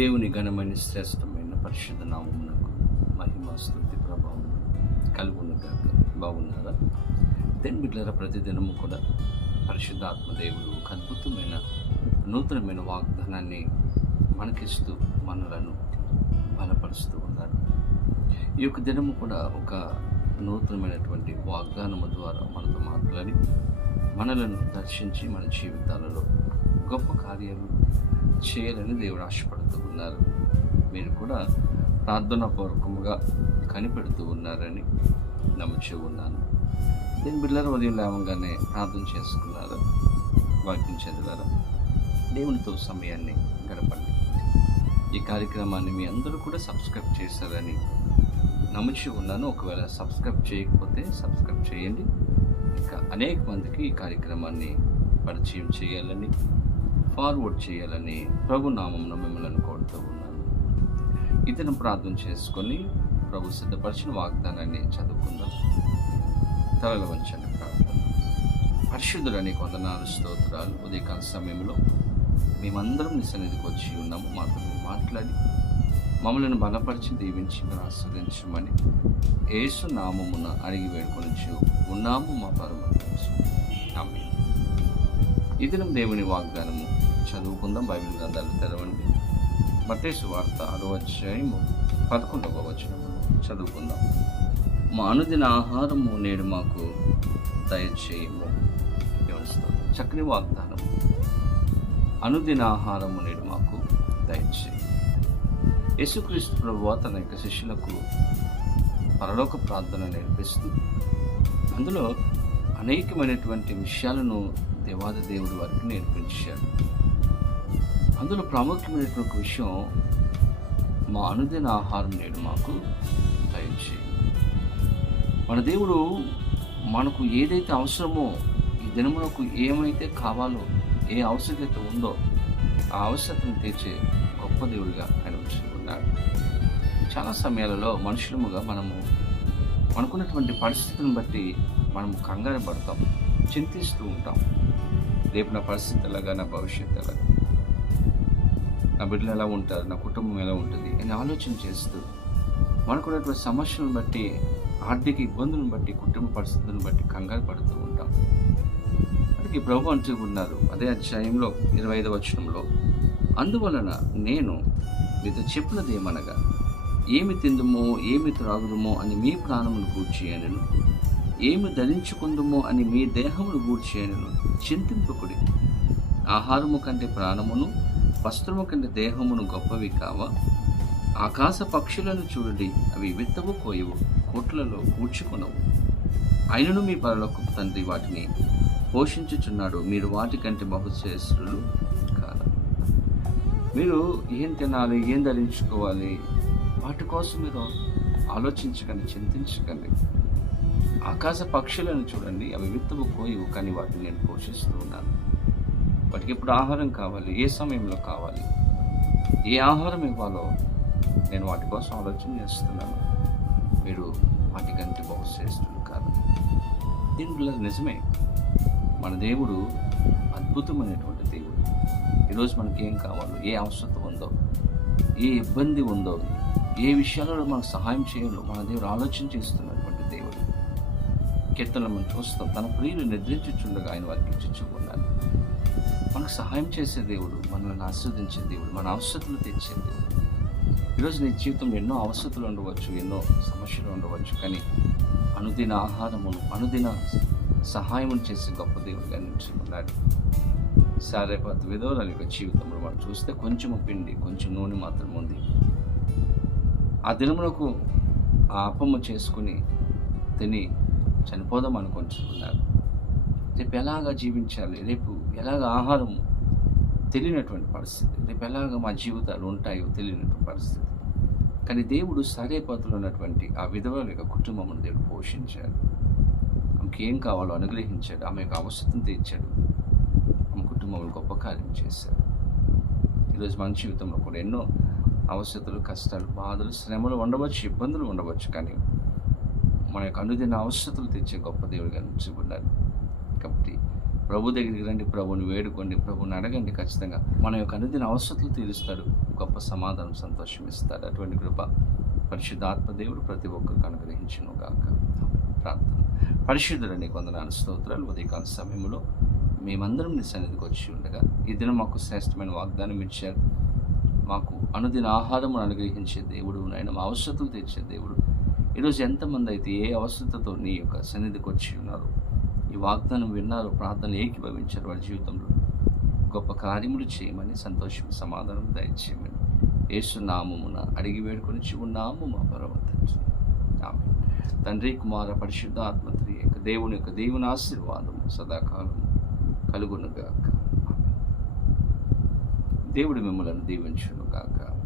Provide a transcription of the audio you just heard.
దేవుని ఘనమైన శ్రేష్టమైన పరిశుద్ధ నామమునకు మహిమ స్థుతి ప్రభావం కలుగును కాక బాగున్నారా? దేని బిడ్డల ప్రతిదినము కూడా పరిశుద్ధాత్మ దేవుడు ఒక అద్భుతమైన నూతనమైన వాగ్దానాన్ని మనకిస్తూ మనలను బలపరుస్తూ ఉన్నారు. ఈ యొక్క దినము కూడా ఒక నూతనమైనటువంటి వాగ్దానము ద్వారా మనతో మాట్లాడి మనలను దర్శించి మన జీవితాలలో గొప్ప కార్యాలు చేయాలని దేవుడు ఆశపడుతూ ఉన్నారు. మీరు కూడా ప్రార్థన పూర్వకముగా కనిపెడుతూ ఉన్నారని నమ్ముచూ ఉన్నాను. దీని బిడ్డల ఉదయం లేవగానే ప్రార్థన చేసుకున్నారు? వాక్యం చదివారు? దేవునితో సమయాన్ని గడపండి. ఈ కార్యక్రమాన్ని మీ అందరూ కూడా సబ్స్క్రైబ్ చేశారని నమ్ముచి ఉన్నాను. ఒకవేళ సబ్స్క్రైబ్ చేయకపోతే సబ్స్క్రైబ్ చేయండి. ఇంకా అనేక మందికి ఈ కార్యక్రమాన్ని పరిచయం చేయాలని ఫార్వర్డ్ చేయాలని ప్రభు నామంలో మిమ్మల్ని కోరుతూ ఉన్నాను. ఇతను ప్రార్థన చేసుకొని ప్రభు సిద్ధపరిచిన వాగ్దానాన్ని చదువుకుందాం. తలలు వంచండి ప్రార్థన. పరిశుద్ధులని కొందనాలు స్తోత్రాలు ఉదయకాల సమయంలో మేమందరం నీ సన్నిధికి వచ్చి ఉన్నాము. మాతో మాట్లాడి మమ్మల్ని బలపరిచి దీవించి మీరు ఆస్వాదించమని ఏసు నామమున అడిగి వేడుకొని ఉన్నాము మా పరమ నమ్మి ఇదిన దేవుని వాగ్దానము. చదువుకుందాం బైబిల్ గ్రంథాలు తెరవండి. మతేసు వార్త ఆరో అధ్యాయము పదకొండవ వచనము. చదువుకుందాం. మా అనుదిన ఆహారము నేడు మాకు దయచేయము. చక్కని వాగ్దానం అనుదిన ఆహారము నేడు మాకు దయచేయి యేసుక్రీస్తు ప్రభు తన యొక్క శిష్యులకు పరలోక ప్రార్థన నేర్పిస్తూ అందులో అనేకమైనటువంటి విషయాలను దేవాది దేవుడు వారికి నేర్పించారు. అందులో ప్రాముఖ్యమైనటువంటి ఒక విషయం మా అనుదిన ఆహారం నేడు మాకు దయచేయి మన దేవుడు మనకు ఏదైతే అవసరమో ఈ దినమునకు ఏమైతే కావాలో ఏ అవసరత ఉందో ఆ అవసరతను తీర్చే గొప్ప దేవుడిగా ఆయన వచ్చి ఉన్నాడు చాలా సమయాలలో మనుషులముగా మనము మనకున్నటువంటి పరిస్థితిని బట్టి మనము కంగారు పడతాం చింతిస్తూ ఉంటాం. రేపు నా పరిస్థితి ఎలాగా నా భవిష్యత్తు ఎలాగా? నా బిడ్డలు ఎలా ఉంటారు? నా కుటుంబం ఎలా ఉంటుంది? అని ఆలోచన చేస్తూ మనకున్నటువంటి సమస్యలను బట్టి ఆర్థిక ఇబ్బందులను బట్టి కుటుంబ పరిస్థితులను బట్టి కంగారు పడుతూ ఉంటాం. అందుకే ప్రభు అంటూ ఉన్నారు అదే అధ్యాయంలో ఇరవై ఐదవ వచనంలో అందువలన నేను మీతో చెప్పినది ఏమనగా ఏమి తిందుమో ఏమి త్రాగుదుమో అని మీ ప్రాణమును గూర్చేయనను ఏమి ధరించుకుందుమో అని మీ దేహమును గూర్చేయనను చింతింపకుడి ఆహారము కంటే ప్రాణమును వస్త్రము కంటే దేహమును గొప్పవి కావా? ఆకాశ పక్షులను చూడండి అవి విత్తవు కోయవు కోట్లలో కూర్చుకొనవు. అయినను మీ పరలోక తండ్రి వాటిని పోషించుచున్నాడు మీరు వాటికంటే బహుశ్రేష్ఠులు కాదు మీరు ఏం తినాలి ఏం ధరించుకోవాలి? వాటి కోసం మీరు ఆలోచించకండి చింతించకండి. ఆకాశ పక్షులను చూడండి అవి విత్తవు కోయవు కానీ వాటిని నేను పోషిస్తూ ఉన్నాను. వాటికి ఎప్పుడు ఆహారం కావాలి? ఏ సమయంలో కావాలి? ఏ ఆహారం ఇవ్వాలో నేను వాటి కోసం ఆలోచన చేస్తున్నాను. మీరు వాటికంటే బహుశ్రేష్ఠులు కాదు. దీనివల్ల నిజమే మన దేవుడు అద్భుతమైనటువంటి దేవుడు. ఈరోజు మనకి ఏం కావాలో ఏ అవసరం ఉందో ఏ ఇబ్బంది ఉందో ఏ విషయాలలో మనకు సహాయం చేయాలో మన దేవుడు ఆలోచన చేస్తున్నాడు. కీర్తనలు మనం చూస్తాం తన ప్రియులు నిద్రించుచుండగా ఆయన వారికి ఇచ్చుచుకున్నాను మనకు సహాయం చేసే దేవుడు మనల్ని ఆస్వాదించే దేవుడు మన అవసరతలు తెచ్చే దేవుడు. ఈరోజు నీ జీవితంలో ఎన్నో అవసరతలు ఉండవచ్చు ఎన్నో సమస్యలు ఉండవచ్చు కానీ అనుదిన ఆహారమును అనుదిన సహాయం చేసే గొప్ప దేవుడిగా నుంచి ఉన్నాడు సారేపాత యొక్క జీవితంలో మనం చూస్తే కొంచెం పిండి కొంచెం నూనె మాత్రం ఉంది. ఆ దినమునకు ఆ అప్పమ్మ చేసుకుని తిని చనిపోదాం అనుకుంటున్నారు. రేపు ఎలాగ జీవించాలి? రేపు ఎలాగ ఆహారం తెలియనటువంటి పరిస్థితి? రేపు ఎలాగ మా జీవితాలు ఉంటాయో తెలియనటువంటి పరిస్థితి? కానీ దేవుడు సరే సరేపతులు ఉన్నటువంటి ఆ విధవల యొక్క కుటుంబమును దేవుడు పోషించాడు. ఆమెకి ఏం కావాలో అనుగ్రహించాడు. ఆమె యొక్క అవసరం తీర్చాడు. ఆమె కుటుంబంలో గొప్ప కార్యం చేశాడు. ఈరోజు మన జీవితంలో కూడా ఎన్నో అవసరతలు కష్టాలు బాధలు శ్రమలు ఉండవచ్చు ఇబ్బందులు ఉండవచ్చు కానీ మన యొక్క అనుదిన అవసరతలు తెచ్చే గొప్ప దేవుడిగా ఉంచుకున్నారు కాబట్టి ప్రభు దగ్గరికి రండి ప్రభుని వేడుకోండి ప్రభుని అడగండి ఖచ్చితంగా. మన యొక్క అనుదిన అవసరతలు తీరుస్తాడు గొప్ప సమాధానం సంతోషం ఇస్తాడు అటువంటి కృప పరిశుద్ధాత్మ దేవుడు ప్రతి ఒక్కరికి అనుగ్రహించను గాక. ప్రార్థన. పరిశుద్ధులని కొందనాలు స్తోత్రాలు ఉదయకాల సమయంలో మేమందరం నీ సన్నిధికి వచ్చి ఉండగా ఈ దినం మాకు శ్రేష్టమైన వాగ్దానం ఇచ్చారు. మాకు అనుదిన ఆహారం అనుగ్రహించే దేవుడు నాయన మా అవసరతలు తీర్చే దేవుడు. ఈరోజు ఎంతమంది అయితే ఏ అవసరతతో నీ యొక్క సన్నిధికి వచ్చి ఉన్నారు? ఈ వాగ్దానం విన్నారు ప్రార్థనలు ఏకీభవించారు వారి జీవితంలో. గొప్ప కార్యములు చేయమని సంతోషం సమాధానం దయచేయమని. యేసు నామమున అడిగి వేడుకొని ఉన్నాము మా పరమతండ్రి. ఆమె తండ్రి కుమార పరిశుద్ధ ఆత్మత్రి యొక్క దేవుని యొక్క దేవుని ఆశీర్వాదము సదాకాలం కలుగునుగాక. దేవుడు మిమ్మల్ని దీవించునుగాక.